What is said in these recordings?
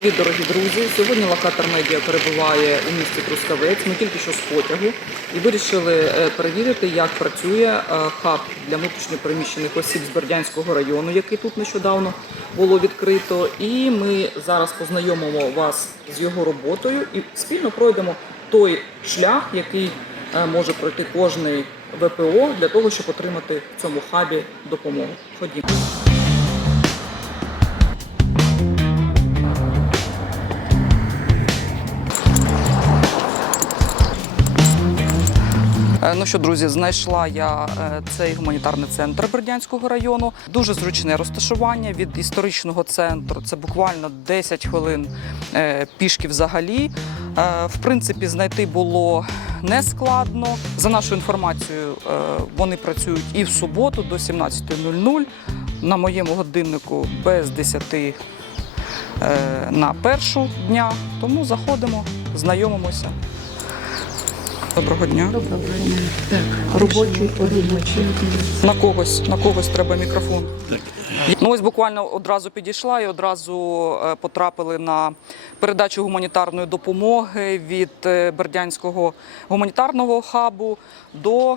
Привіт, дорогі друзі! Сьогодні локатор медіа перебуває у місті Трускавець. Ми тільки що з потягу і вирішили е, перевірити, як працює е, хаб для внутрішньопереміщених осіб з Бердянського району, який тут нещодавно було відкрито. І ми зараз познайомимо вас з його роботою і спільно пройдемо той шлях, який е, може пройти кожний ВПО для того, щоб отримати в цьому хабі допомогу. Ходімо. Ну що, друзі, знайшла я е, цей гуманітарний центр Бердянського району. Дуже зручне розташування від історичного центру. Це буквально 10 хвилин е, пішки взагалі. Е, В принципі, знайти було нескладно. За нашою інформацією, вони працюють і в суботу до 17.00. На моєму годиннику без 10 е, на першу дня. Тому заходимо, знайомимося. Доброго дня. Доброго дня. Так, робочий робочий. На когось, на когось треба мікрофон. Ну ось буквально одразу підійшла і одразу е, потрапили на передачу гуманітарної допомоги від е, Бердянського гуманітарного хабу до,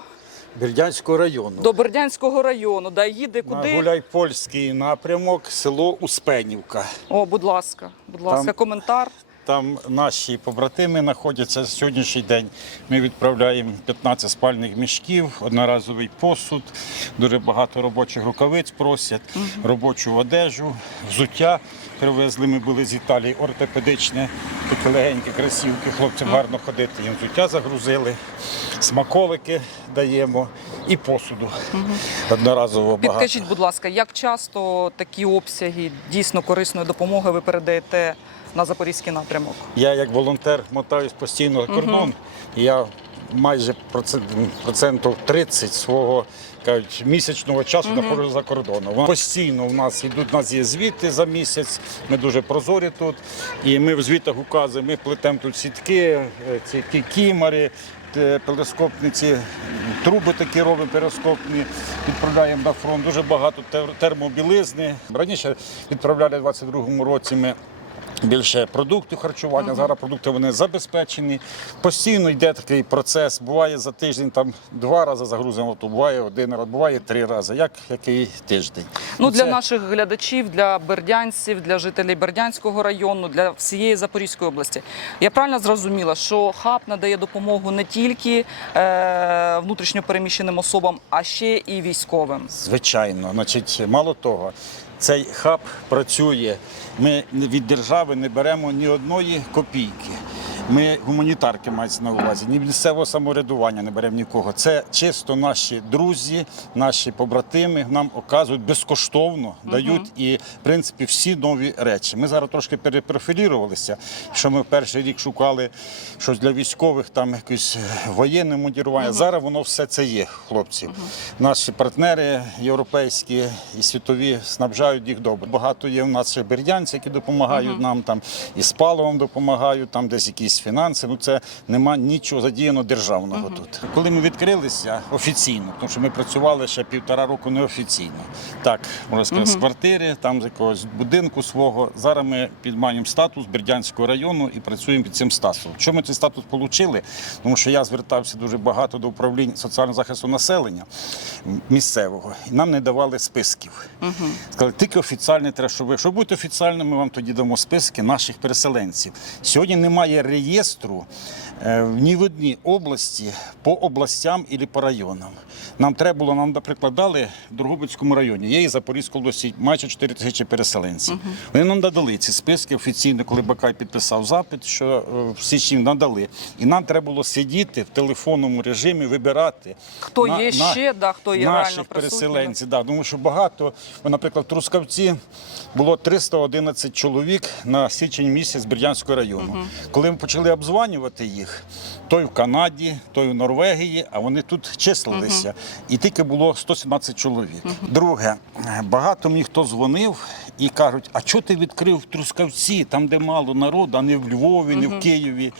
Бердянського району. до Бердянського району. Да їде На куди? Гуляйпольський напрямок, село Успенівка. О, будь ласка, будь ласка, Там- коментар. Там наші побратими знаходяться сьогоднішній день. Ми відправляємо 15 спальних мішків, одноразовий посуд, дуже багато робочих рукавиць просять, робочу одежу, взуття. Привезли ми були з Італії ортопедичне, такі легенькі красівки. Хлопцям гарно ходити. Їм взуття загрузили, смаколики даємо і посуду. Одноразово багато. Підкажіть, будь ласка, як часто такі обсяги дійсно корисної допомоги ви передаєте на запорізький напрямок? Я як волонтер мотаюсь постійно за кордон. І я майже процент, процентів 30 свого кажуть, місячного часу знаходжусь за кордоном. Постійно у нас йдуть, у нас є звіти за місяць. Ми дуже прозорі тут. І ми в звітах указуємо, ми плетемо тут сітки, е, ці кі- кімари. те- Телескопні ці труби такі робимо перископні, відправляємо на фронт. Дуже багато термобілизни. Раніше відправляли в 22-му році ми більше продуктів харчування. Зараз продукти вони забезпечені. Постійно йде такий процес. Буває за тиждень там два рази загрузимо, то буває один раз, буває три рази. Як який тиждень? Ну, для Це- наших глядачів, для бердянців, для жителів Бердянського району, для всієї Запорізької області. Я правильно зрозуміла, що хаб надає допомогу не тільки е, внутрішньо переміщеним особам, а ще і військовим. Звичайно, значить, мало того, цей хаб працює. Ми від держави не беремо ні одної копійки. Ми гуманітарки мається на увазі, ні місцевого самоврядування не беремо нікого. Це чисто наші друзі, наші побратими нам оказують безкоштовно, дають і в принципі всі нові речі. Ми зараз трошки перепрофілірувалися. Що ми перший рік шукали щось для військових, там якесь воєнне мундірування. Зараз воно все це є, хлопці. Наші партнери європейські і світові снабжають їх добре. Багато є в нас ще бердянці, які допомагають нам там і з паливом допомагають, там десь якісь фінанси. Ну це нема нічого задіяно державного тут. Коли ми відкрилися офіційно, тому що ми працювали ще півтора року неофіційно. Так, можна сказати, з квартири, там з якогось будинку свого. Зараз ми підмаємо статус Бердянського району і працюємо під цим статусом. Чому ми цей статус отримали? Тому що я звертався дуже багато до управління соціального захисту населення місцевого, і нам не давали списків. Сказали, тільки офіціальне треба, щоб ви. Якщо будете офіціально, ми вам тоді дамо списки наших переселенців. Сьогодні немає реєстру е, ні в одній області по областям і по районам. Нам треба було, нам, наприклад, дали в Другобицькому районі. Є і Запорізькій області майже 4 тисячі переселенців. Вони нам надали ці списки офіційно, коли Бакай підписав запит, що е, в січні надали. І нам треба було сидіти в телефонному режимі, вибирати. Хто на- є на- ще, да, хто є наших переселенців. Да, тому що багато, наприклад, в Трускавці було 311 чоловік на січень місяць Бердянського району. Коли ми почали обзванювати їх, той в Канаді, той в Норвегії, а вони тут числилися. І тільки було 117 чоловік. Друге, багато мені хто дзвонив і кажуть, а чого ти відкрив в Трускавці, там, де мало народу, а не в Львові, не в Києві.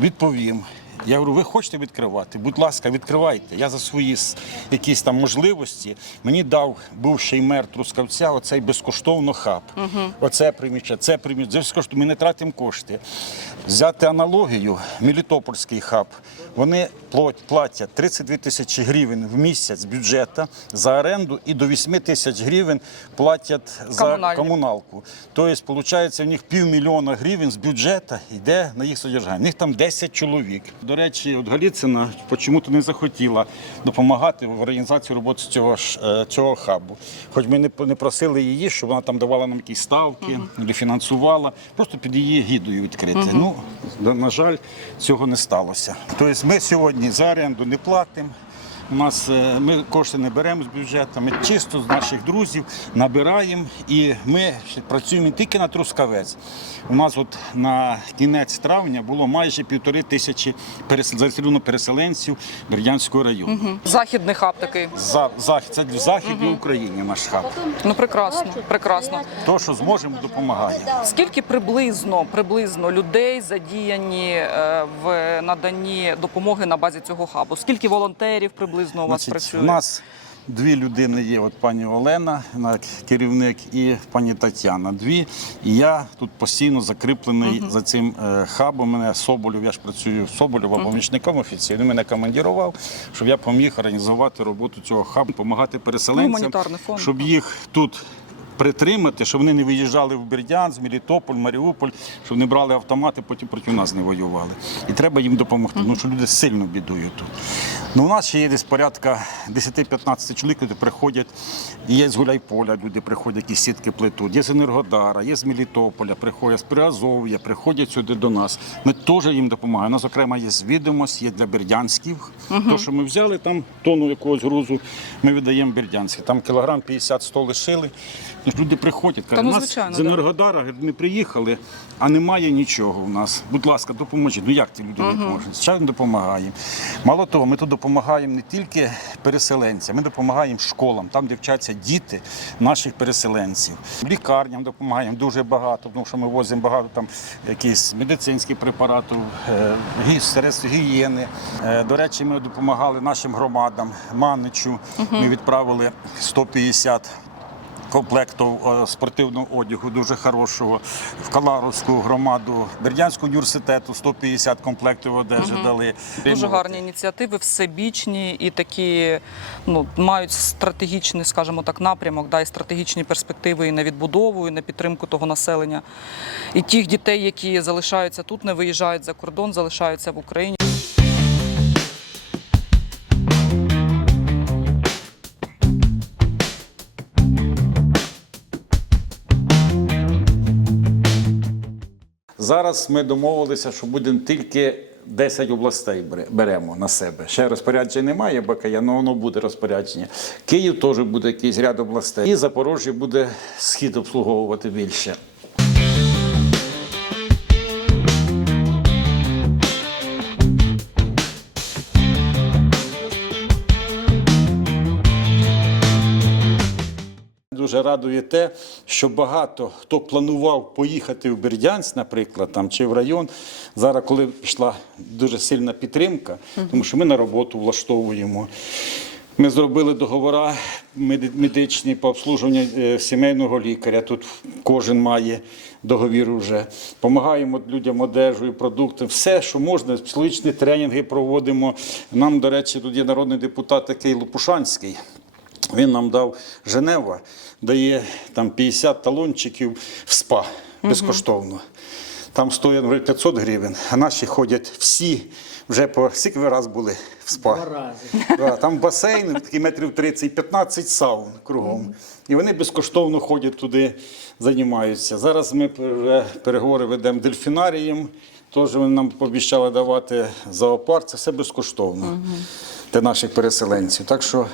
Відповім, Я говорю, ви хочете відкривати? Будь ласка, відкривайте. Я за свої якісь там можливості мені дав бувший мер Трускавця оцей безкоштовно хаб. Оце приміщення, це приміщення. Ми не тратимо кошти. Взяти аналогію, Мелітопольський хаб. Вони плат- платять 32 тисячі гривень в місяць бюджету за оренду і до 8 тисяч гривень платять за Комунальні. комуналку. Тобто, виходить, в них півмільйона гривень з бюджету йде на їх содержання. В них там 10 чоловік. До речі, от Галіцина чому-то не захотіла допомагати в організації роботи цього, ж, е, цього хабу. Хоч ми не, просили її, щоб вона там давала нам якісь ставки, або фінансувала, просто під її гідою відкрити. Ну, на- на жаль, цього не сталося. Тобто ми сьогодні за оренду не платимо. У нас е, ми кошти не беремо з бюджету, ми чисто з наших друзів набираємо і ми працюємо не тільки на Трускавець. У нас от на кінець травня було майже півтори тисячі зареєстровано переселенців Бердянського району. Західний хаб такий. За, захід, це в Західній Україні наш хаб. Ну прекрасно, прекрасно. То, що зможемо, допомагає. Скільки приблизно приблизно людей задіяні е, в наданні допомоги на базі цього хабу? Скільки волонтерів приблизно у вас Значить, працює? У нас дві людини є: от пані Олена, керівник, і пані Тетяна. Дві. І я тут постійно закріплений за цим е, хабом. Мене Соболєв, я ж працюю в або помічником офіційно. Мене командірував, щоб я поміг організувати роботу цього хабу, допомагати переселенцям, Гуманітарний фонд. щоб їх тут. Притримати, щоб вони не виїжджали в Бердянськ, Мелітополь, Маріуполь, щоб не брали автомати, потім проти нас не воювали. І треба їм допомогти, тому що люди сильно бідують тут. Ну, у нас ще є десь порядка 10-15 чоловік, які приходять. І Є з Гуляйполя, люди приходять, які сітки плетуть, є з Енергодара, є з Мелітополя, приходять з Приазов'я, приходять сюди до нас. Ми теж їм допомагаємо. У нас, окремо, є відомість, є для бердянських. То, що ми взяли, там тонну якогось грузу, ми віддаємо бердянських. Там кілограм 50-100 лишили. Ну, ж Люди приходять, кажуть, ну, у нас звичайно, з да. Енергодара говорить, ми приїхали, а немає нічого у нас. Будь ласка, допоможіть. Ну як ці люди не допоможуть? Звичайно, допомагаємо. Мало того, ми тут допомагаємо не тільки переселенцям, ми допомагаємо школам, там, де вчаться діти наших переселенців. Лікарням допомагаємо дуже багато, тому що ми возимо багато там якісь медицинських препаратів, е, гі- средств гігієни. Е, До речі, ми допомагали нашим громадам. Маничу ми відправили 150 комплекту е, спортивного одягу дуже хорошого. В Каларовську громаду Бердянського університету 150 комплектів одежі дали. Дуже гарні ініціативи, всебічні і такі ну мають стратегічний, скажімо так, напрямок, да, і стратегічні перспективи і на відбудову, і на підтримку того населення. І тих дітей, які залишаються тут, не виїжджають за кордон, залишаються в Україні. Зараз ми домовилися, що будемо тільки 10 областей бере- беремо на себе. Ще розпоряджень немає, Бакая, але воно буде розпорядження. Київ теж буде якийсь ряд областей. І Запорожжя буде схід обслуговувати більше. Дуже радує те, що багато хто планував поїхати в Бердянськ, наприклад, там чи в район. Зараз, коли пішла дуже сильна підтримка, тому що ми на роботу влаштовуємо. Ми зробили договори медичні по обслужуванню е, сімейного лікаря. Тут кожен має договір вже. Помагаємо людям одежею, продуктами, все, що можна. Психологічні тренінги проводимо. Нам, до речі, тут є народний депутат такий Лопушанський. Він нам дав Женева, дає там 50 талончиків в спа безкоштовно. Там стоїть 500 гривень, а наші ходять всі вже по скільки ви раз були в спа. Да, там басейн, такий метрів 30-15 саун кругом. І вони безкоштовно ходять туди, займаються. Зараз ми вже переговори ведемо дельфінарієм. Теж вони нам пообіцяли давати зоопарк, це все безкоштовно для наших переселенців. Так що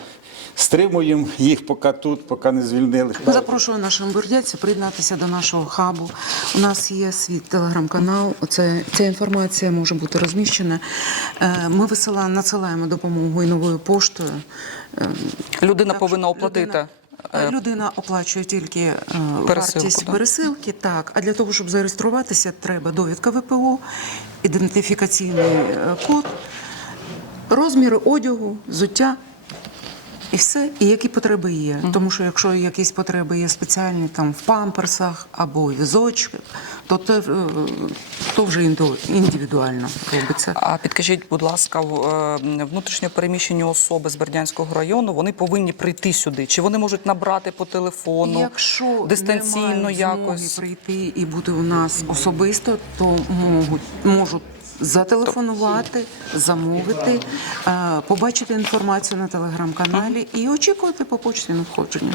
стримуємо їх поки тут, поки не звільнили. Запрошую наших бердянців приєднатися до нашого хабу. У нас є свій телеграм-канал. Оце, ця інформація може бути розміщена. Е, Ми висилаємо, надсилаємо допомогу і новою поштою. Е, Людина Так, повинна оплатити людина- Е, Людина оплачує тільки Пересилку, вартість да? пересилки, так. А для того, щоб зареєструватися, треба довідка ВПО, ідентифікаційний код, розміри одягу, взуття. І все, і які потреби є. Тому що якщо якісь потреби є спеціальні там в памперсах або візочки, то, те, е, то вже індивідуально робиться. А підкажіть, будь ласка, е, внутрішньо переміщені особи з Бердянського району вони повинні прийти сюди? Чи вони можуть набрати по телефону Якщо дистанційно немає якось? прийти і бути у нас особисто, то можуть, можуть зателефонувати, замовити, е, побачити інформацію на телеграм-каналі і очікувати по почті надходження.